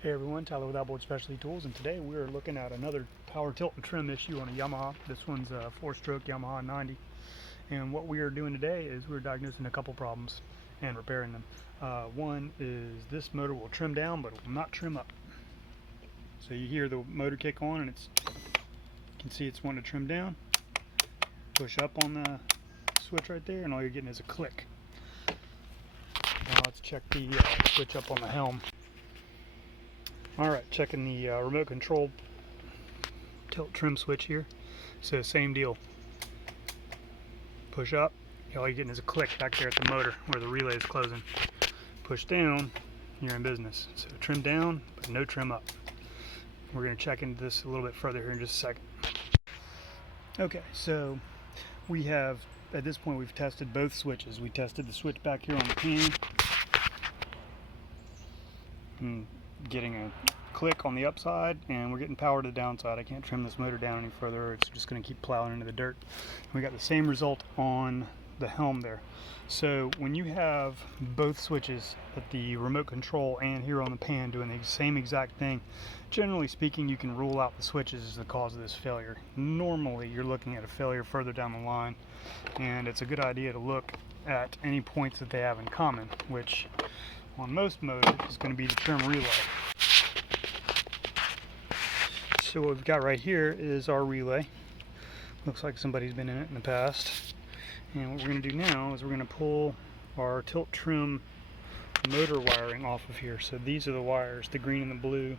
Hey everyone, Tyler with Outboard Specialty Tools, and today we are looking at another power tilt and trim issue on a Yamaha. This one's a 4-stroke Yamaha 90, and what we are doing today is we're diagnosing a couple problems and repairing them. One is this motor will trim down but it will not trim up. So you hear the motor kick on and you can see it's wanting to trim down. Push up on the switch right there and all you're getting is a click. Now let's check the switch up on the helm. Alright, checking the remote control tilt trim switch here. So same deal. Push up, all you're getting is a click back there at the motor where the relay is closing. Push down, you're in business. So trim down, but no trim up. We're going to check into this a little bit further here in just a second. Okay, so we have, at this point we've tested both switches. We tested the switch back here on the pan. Getting a click on the upside, and we're getting power to the downside. I can't trim this motor down any further, it's just going to keep plowing into the dirt. We got the same result on the helm there. So when you have both switches at the remote control and here on the pan doing the same exact thing, generally speaking you can rule out the switches as the cause of this failure. Normally you're looking at a failure further down the line, and it's a good idea to look at any points that they have in common, which on most motors is going to be the trim relay. So what we've got right here is our relay. Looks like somebody's been in it in the past. And what we're going to do now is we're going to pull our tilt trim motor wiring off of here. So these are the wires, the green and the blue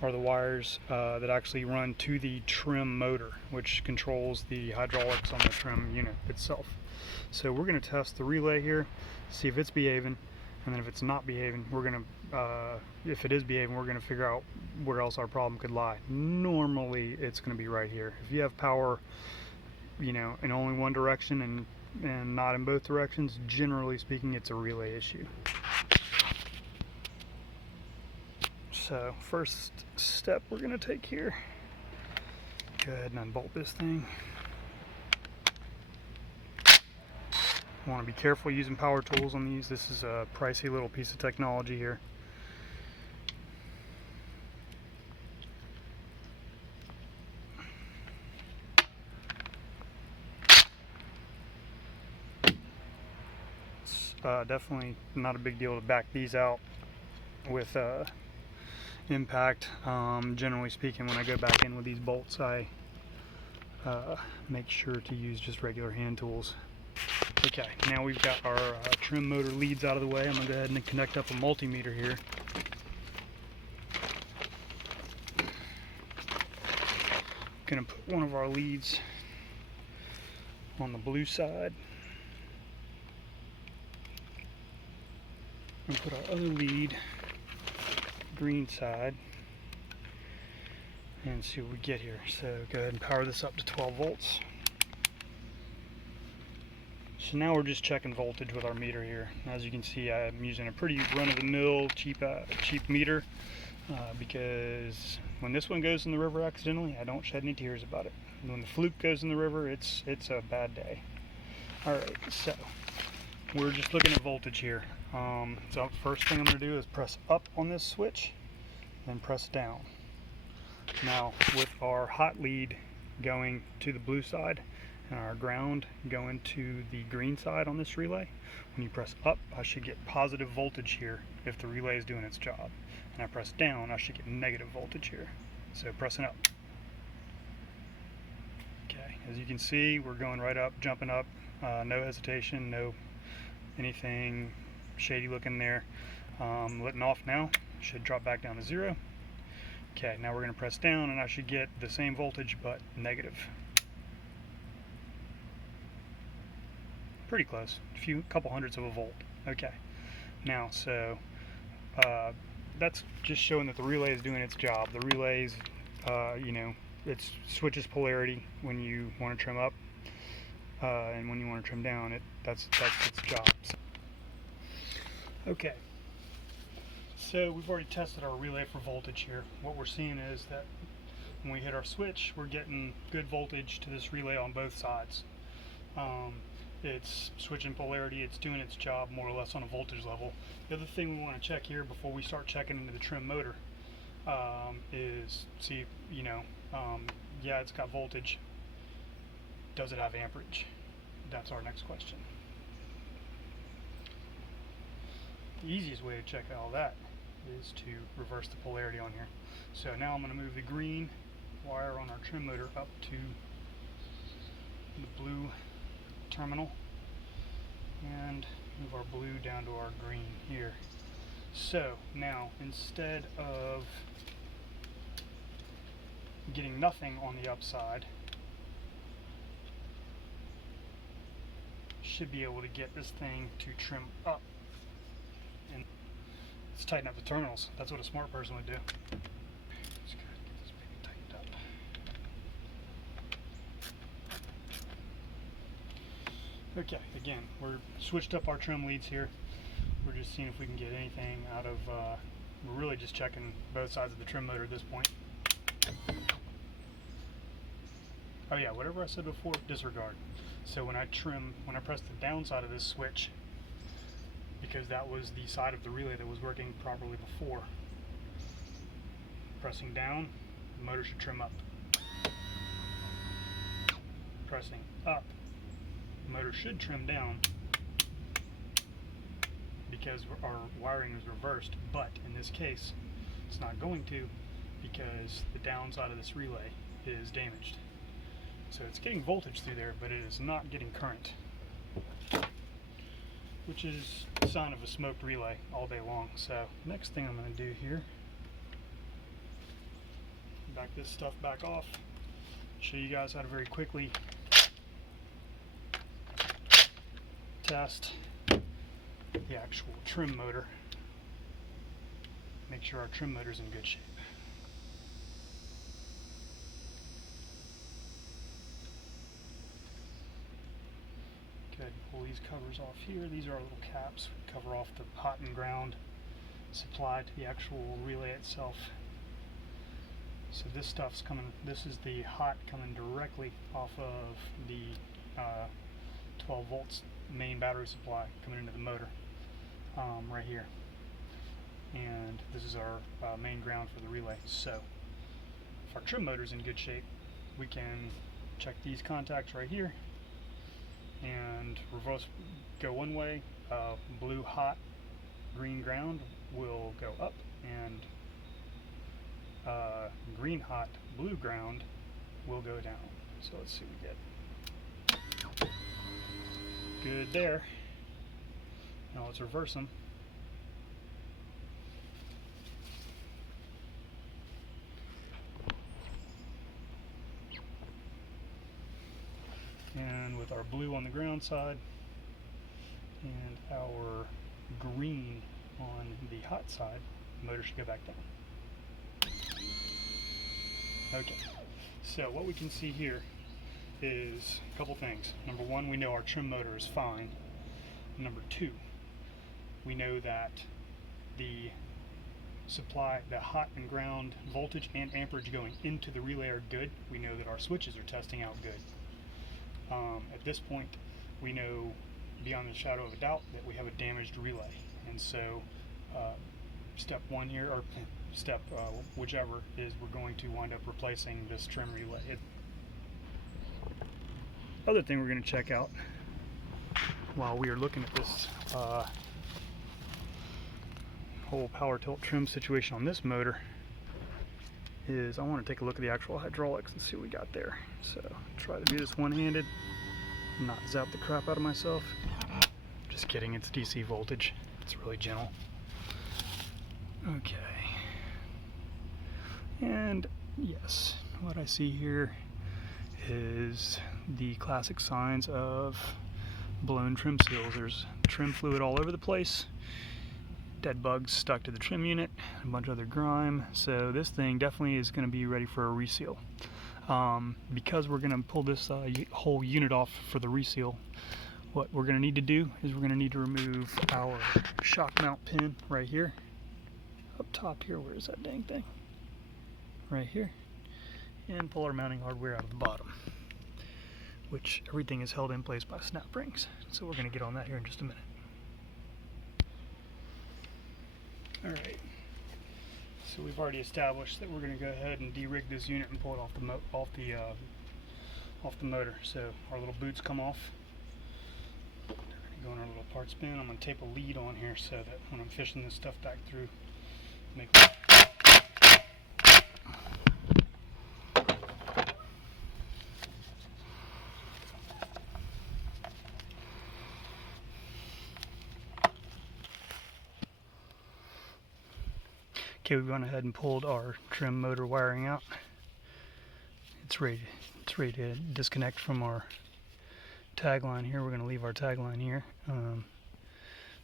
are the wires that actually run to the trim motor, which controls the hydraulics on the trim unit itself. So we're going to test the relay here, see if it's behaving. And then if it's not behaving, we're going to, if it is behaving, we're going to figure out where else our problem could lie. Normally, it's going to be right here. If you have power, you know, in only one direction and not in both directions, generally speaking, it's a relay issue. So, first step we're going to take here, go ahead and unbolt this thing. Want to be careful using power tools on these. This is a pricey little piece of technology here. It's definitely not a big deal to back these out with impact. Generally speaking, when I go back in with these bolts, I make sure to use just regular hand tools. Okay, now we've got our trim motor leads out of the way. I'm going to go ahead and connect up a multimeter here. Going to put one of our leads on the blue side. And put our other lead green side. And see what we get here. So go ahead and power this up to 12 volts. So now we're just checking voltage with our meter here. As you can see, I'm using a pretty run-of-the-mill cheap meter because when this one goes in the river accidentally, I don't shed any tears about it. And when the fluke goes in the river, it's a bad day. Alright, so we're just looking at voltage here. So first thing I'm going to do is press up on this switch, then press down. Now with our hot lead going to the blue side, and our ground going to the green side on this relay, when you press up, I should get positive voltage here if the relay is doing its job. And I press down, I should get negative voltage here. So pressing up. Okay, as you can see, we're going right up, jumping up, no hesitation, no anything shady looking there. Letting off now, should drop back down to 0. Okay, now we're going to press down and I should get the same voltage but negative. Pretty close, couple hundredths of a volt. Okay, now so that's just showing that the relay is doing its job. The relay's, you know, it switches polarity when you want to trim up, and when you want to trim down. That's its job. Okay, so we've already tested our relay for voltage here. What we're seeing is that when we hit our switch, we're getting good voltage to this relay on both sides. It's switching polarity, it's doing its job more or less on a voltage level. The other thing we want to check here before we start checking into the trim motor is see, yeah, it's got voltage. Does it have amperage? That's our next question. The easiest way to check all that is to reverse the polarity on here. So now I'm going to move the green wire on our trim motor up to the blue terminal and move our blue down to our green here. So now, instead of getting nothing on the upside, should be able to get this thing to trim up. And let's tighten up the terminals. That's what a smart person would do. Just gotta get this baby tightened up. Okay, again, we're switched up our trim leads here. We're just seeing if we can get anything out of, we're really just checking both sides of the trim motor at this point. Oh yeah, whatever I said before, disregard. So when I press the down side of this switch, because that was the side of the relay that was working properly before, pressing down, the motor should trim up. Pressing up, the motor should trim down, because our wiring is reversed, but in this case it's not going to, because the down side of this relay is damaged. So it's getting voltage through there, but it is not getting current, which is a sign of a smoked relay all day long. So next thing I'm going to do here, back this stuff back off, show you guys how to very quickly test the actual trim motor, make sure our trim motor is in good shape. Go ahead and pull these covers off here. These are our little caps. We cover off the hot and ground supply to the actual relay itself. So this stuff's coming, this is the hot coming directly off of the 12 volts main battery supply coming into the motor. Right here, and this is our main ground for the relay. So if our trim motor is in good shape, we can check these contacts right here and reverse, go one way, blue hot, green ground will go up, and green hot, blue ground will go down. So let's see what we get. Good there. Now let's reverse them. And with our blue on the ground side and our green on the hot side, the motor should go back down. Okay, so what we can see here is a couple things. Number one, we know our trim motor is fine. Number two, we know that the supply, the hot and ground voltage and amperage going into the relay are good. We know that our switches are testing out good. At this point, we know beyond the shadow of a doubt that we have a damaged relay. And so step one here, or step whichever, is we're going to wind up replacing this trim relay. Other thing we're going to check out while we are looking at this whole power tilt trim situation on this motor is I want to take a look at the actual hydraulics and see what we got there. So try to do this one-handed, not zap the crap out of myself. Just kidding, it's DC voltage. It's really gentle. Okay. And yes, what I see here is the classic signs of blown trim seals. There's trim fluid all over the place, dead bugs stuck to the trim unit, a bunch of other grime. So this thing definitely is going to be ready for a reseal. Because we're going to pull this whole unit off for the reseal, what we're going to need to do is we're going to need to remove our shock mount pin right here. Up top here, where is that dang thing? Right here. And pull our mounting hardware out of the bottom, which everything is held in place by snap rings. So we're going to get on that here in just a minute. Alright, So we've already established that we're going to go ahead and de-rig this unit and pull it off the motor. So our little boots come off. Go on our little parts bin. I'm going to tape a lead on here so that when I'm fishing this stuff back through, make it. Okay, we've gone ahead and pulled our trim motor wiring out. It's ready to disconnect from our tag line here. We're going to leave our tag line here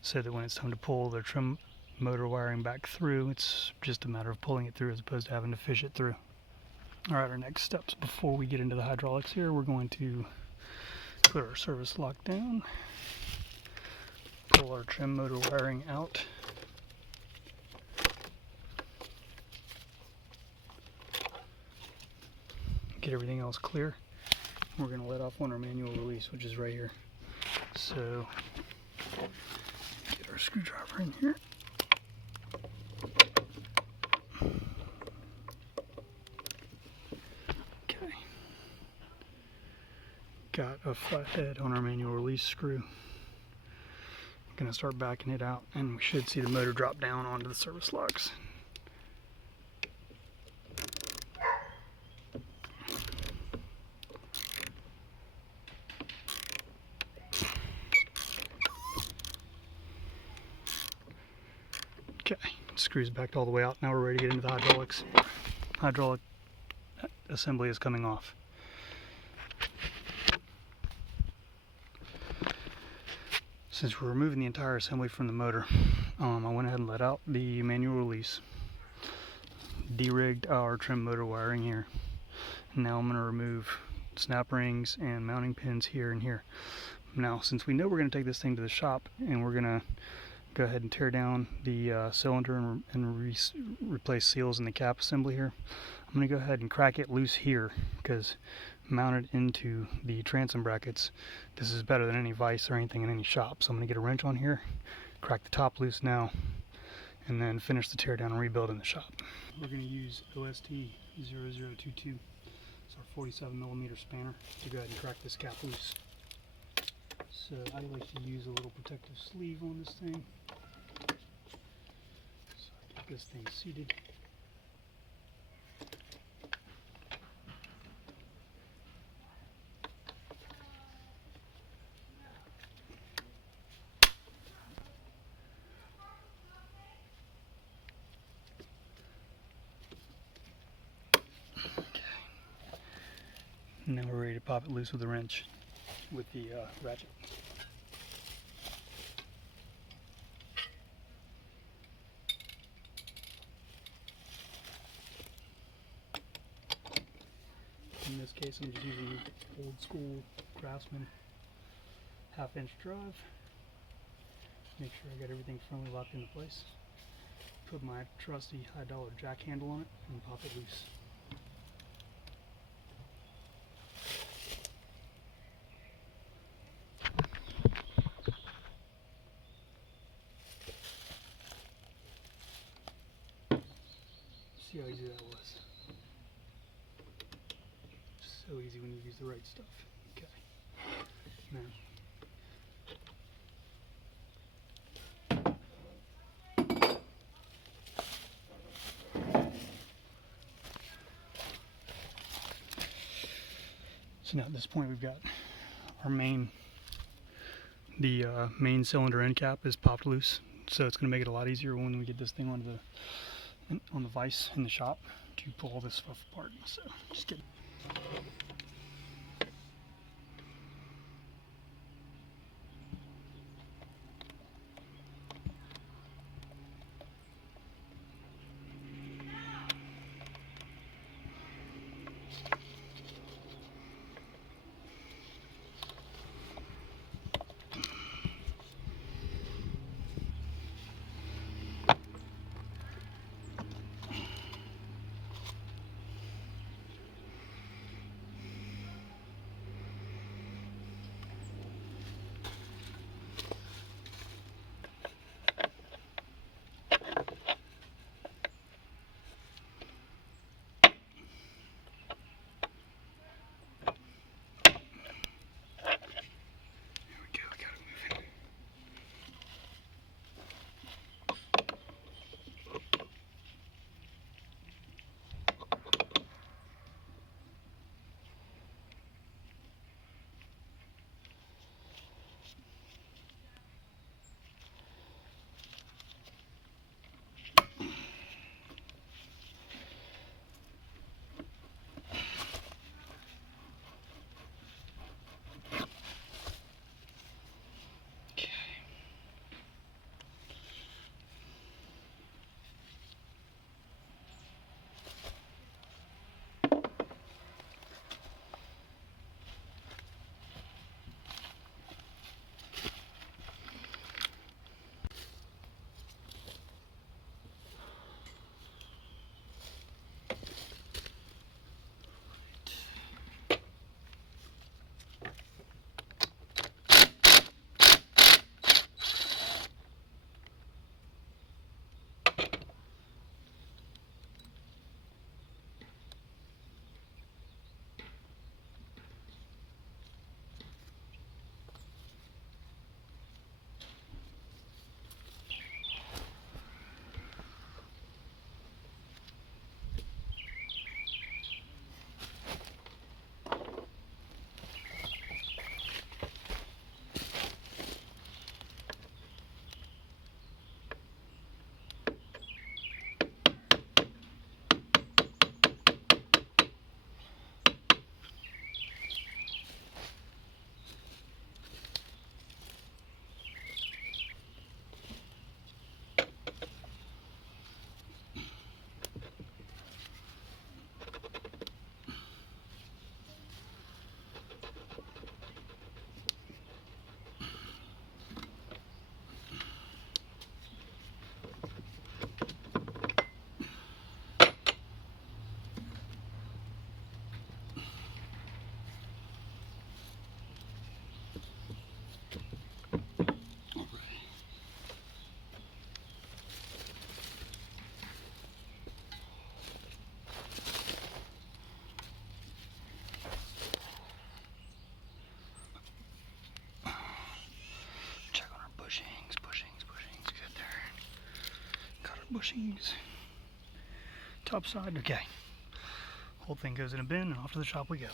so that when it's time to pull the trim motor wiring back through, it's just a matter of pulling it through as opposed to having to fish it through. Alright, our next steps before we get into the hydraulics here, we're going to put our service lock down, pull our trim motor wiring out, get everything else clear. We're going to let off on our manual release, which is right here. So, get our screwdriver in here. Okay. Got a flat head on our manual release screw. I'm going to start backing it out, and we should see the motor drop down onto the service locks. Okay, screws backed all the way out. Now we're ready to get into the hydraulics. Hydraulic assembly is coming off. Since we're removing the entire assembly from the motor, I went ahead and let out the manual release, de-rigged our trim motor wiring here. Now I'm going to remove snap rings and mounting pins here and here. Now, since we know we're going to take this thing to the shop and we're going to go ahead and tear down the cylinder and replace seals in the cap assembly here, I'm going to go ahead and crack it loose here, because mounted into the transom brackets, this is better than any vise or anything in any shop. So I'm going to get a wrench on here, crack the top loose now, and then finish the tear down and rebuild in the shop. We're going to use OST 0022, it's our 47mm spanner, to go ahead and crack this cap loose. So I like to use a little protective sleeve on this thing. So I get this thing seated. And now we're ready to pop it loose with a wrench with the ratchet. In this case, I'm just using old school Craftsman 1/2 inch drive. Make sure I got everything firmly locked into place. Put my trusty $1 jack handle on it and pop it loose. See how easy that was. So easy when you use the right stuff. Okay. Now, so now at this point we've got our main cylinder end cap is popped loose, so it's going to make it a lot easier when we get this thing on the vise in the shop to pull all this stuff apart. So just get. Bushies. Top side, okay. Whole thing goes in a bin and off to the shop we go.